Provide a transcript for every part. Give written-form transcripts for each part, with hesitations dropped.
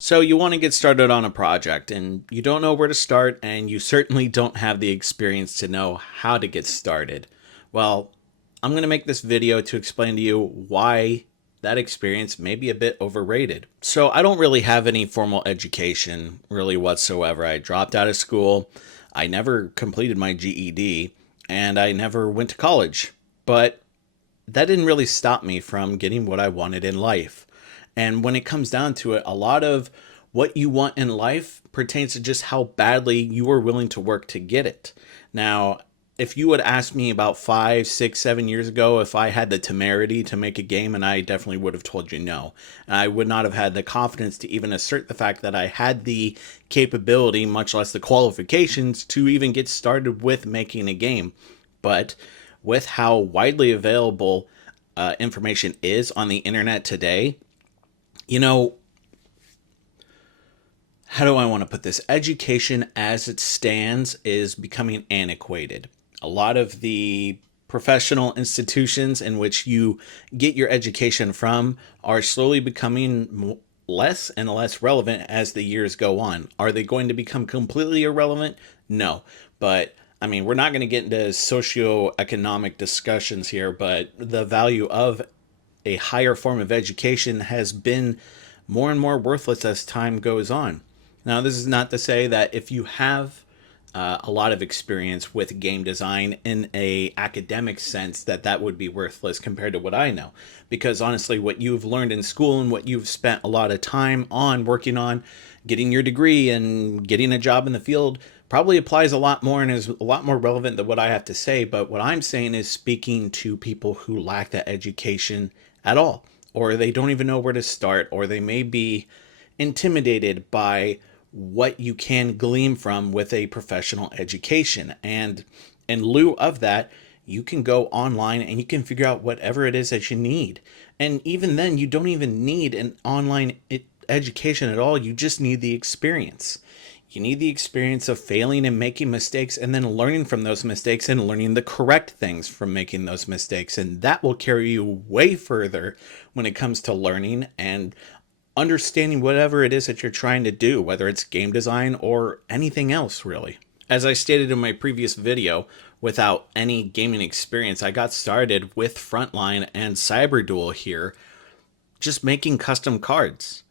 So you want to get started on a project and you don't know where to start, and you certainly don't have the experience to know how to get started. Well, I'm going to make this video to explain to you why that experience may be a bit overrated. So I don't really have any formal education really whatsoever. I dropped out of school. I never completed my GED and I never went to college. But that didn't really stop me from getting what I wanted in life. And when it comes down to it, a lot of what you want in life pertains to just how badly you are willing to work to get it. Now, if you would ask me about 5, 6, 7 years ago if I had the temerity to make a game, and I definitely would have told you no. I would not have had the confidence to even assert the fact that I had the capability, much less the qualifications, to even get started with making a game. But with how widely available information is on the internet today, you know, how do I want to put this? Education as it stands is becoming antiquated. A lot of the professional institutions in which you get your education from are slowly becoming less and less relevant as the years go on. Are they going to become completely irrelevant? No. But I mean, we're not going to get into socio-economic discussions here, but the value of a higher form of education has been more and more worthless as time goes on. Now, this is not to say that if you have a lot of experience with game design in a academic sense that would be worthless compared to what I know, because honestly what you've learned in school and what you've spent a lot of time on working on getting your degree and getting a job in the field probably applies a lot more and is a lot more relevant than what I have to say. But what I'm saying is speaking to people who lack that education at all, or they don't even know where to start, or they may be intimidated by what you can glean from with a professional education. And in lieu of that, you can go online and you can figure out whatever it is that you need. And even then, you don't even need an online education at all. You just need the experience. You need the experience of failing and making mistakes and then learning from those mistakes and learning the correct things from making those mistakes. And that will carry you way further when it comes to learning and understanding whatever it is that you're trying to do, whether it's game design or anything else, really. As I stated in my previous video, without any gaming experience, I got started with Frontline and Cyberduel here, just making custom cards.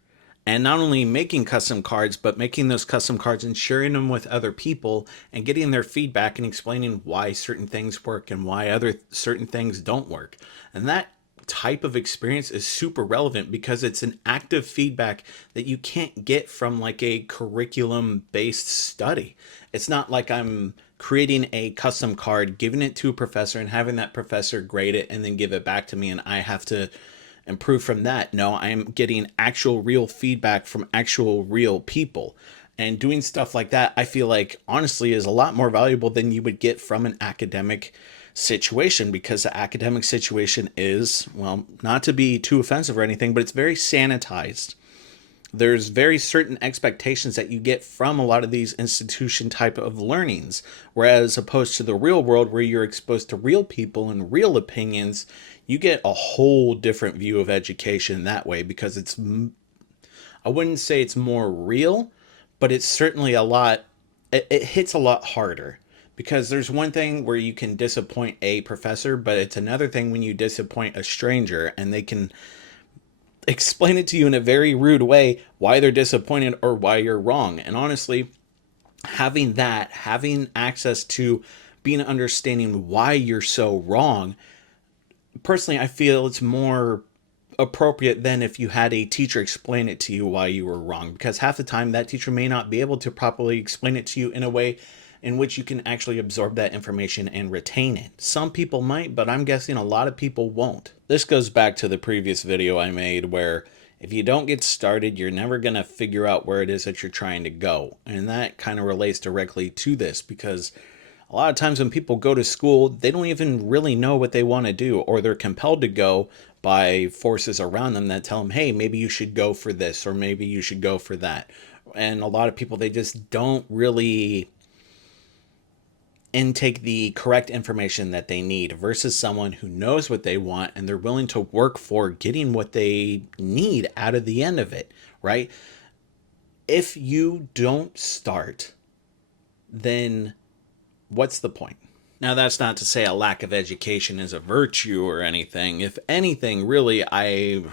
And not only making custom cards, but making those custom cards and sharing them with other people and getting their feedback and explaining why certain things work and why other certain things don't work. And that type of experience is super relevant because it's an active feedback that you can't get from like a curriculum based study. It's not like I'm creating a custom card, giving it to a professor and having that professor grade it and then give it back to me and I have to improve from that. No, I am getting actual real feedback from actual real people. And doing stuff like that, I feel like honestly is a lot more valuable than you would get from an academic situation, because the academic situation is, well, not to be too offensive or anything, but it's very sanitized. There's very certain expectations that you get from a lot of these institution type of learnings, whereas opposed to the real world where you're exposed to real people and real opinions, you get a whole different view of education that way, because it's, I wouldn't say it's more real, but it's certainly a lot, it hits a lot harder. Because there's one thing where you can disappoint a professor, but it's another thing when you disappoint a stranger and they can explain it to you in a very rude way why they're disappointed or why you're wrong. And honestly, having access to being understanding why you're so wrong, personally, I feel it's more appropriate than if you had a teacher explain it to you why you were wrong, because half the time that teacher may not be able to properly explain it to you in a way in which you can actually absorb that information and retain it. Some people might, but I'm guessing a lot of people won't. This goes back to the previous video I made where if you don't get started, you're never going to figure out where it is that you're trying to go. And that kind of relates directly to this, because a lot of times when people go to school, they don't even really know what they want to do, or they're compelled to go by forces around them that tell them, hey, maybe you should go for this, or maybe you should go for that. And a lot of people, they just don't really intake the correct information that they need, versus someone who knows what they want and they're willing to work for getting what they need out of the end of it, right? If you don't start, then what's the point? Now, that's not to say a lack of education is a virtue or anything. If anything, really, I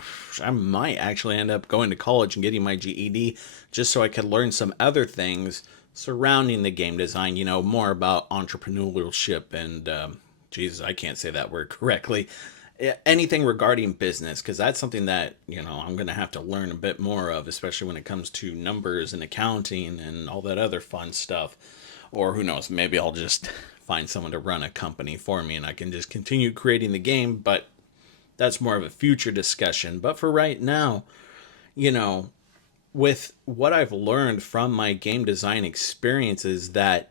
might actually end up going to college and getting my GED just so I could learn some other things surrounding the game design, more about entrepreneurship and, Jesus, I can't say that word correctly. Anything regarding business, because that's something that, I'm going to have to learn a bit more of, especially when it comes to numbers and accounting and all that other fun stuff. Or who knows, maybe I'll just find someone to run a company for me and I can just continue creating the game, but that's more of a future discussion. But for right now, you know, with what I've learned from my game design experiences, that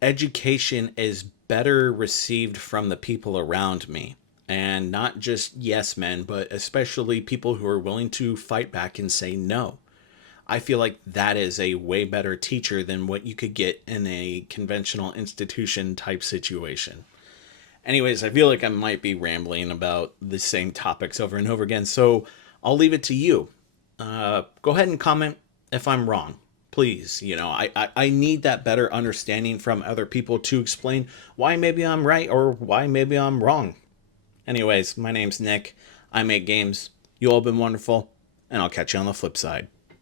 education is better received from the people around me. And not just yes men, but especially people who are willing to fight back and say no. I feel like that is a way better teacher than what you could get in a conventional institution type situation. Anyways, I feel like I might be rambling about the same topics over and over again, so I'll leave it to you. Go ahead and comment if I'm wrong. Please, I need that better understanding from other people to explain why maybe I'm right or why maybe I'm wrong. Anyways, my name's Nick. I make games. You all been wonderful, and I'll catch you on the flip side.